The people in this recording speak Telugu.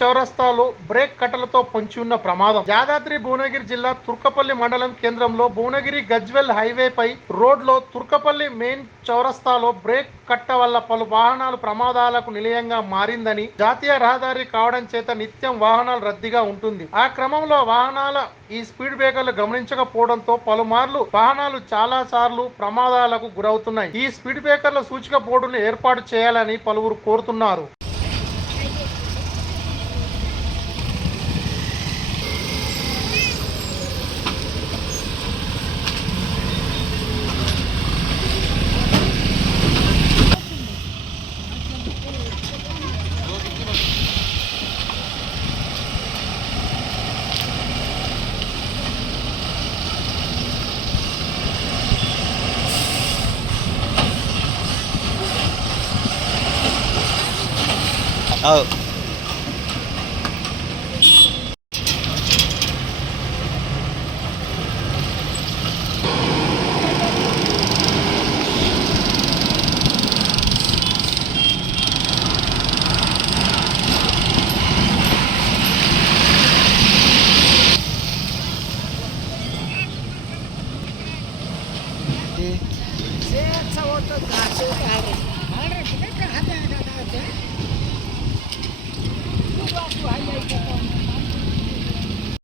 చౌరస్తాలో బ్రేక్ కట్టలతో పొంచి ఉన్న ప్రమాదం. యాదాద్రి భువనగిరి జిల్లా తుర్కపల్లి మండలం కేంద్రంలో భువనగిరి గజ్వెల్ హైవేపై రోడ్లో తుర్కపల్లి మెయిన్ చౌరస్తాలో బ్రేక్ కట్ట వల్ల పలు వాహనాలు ప్రమాదాలకు నిలయంగా మారిందని, జాతీయ రహదారి కావడం చేత నిత్యం వాహనాలు రద్దీగా ఉంటుంది. ఆ క్రమంలో వాహనాల ఈ స్పీడ్ బ్రేకర్లు గమనించకపోవడంతో పలుమార్లు వాహనాలు చాలా సార్లు ప్రమాదాలకు గురవుతున్నాయి. ఈ స్పీడ్ బ్రేకర్ల సూచిక బోర్డును ఏర్పాటు చేయాలని పలువురు కోరుతున్నారు. Oh. Highway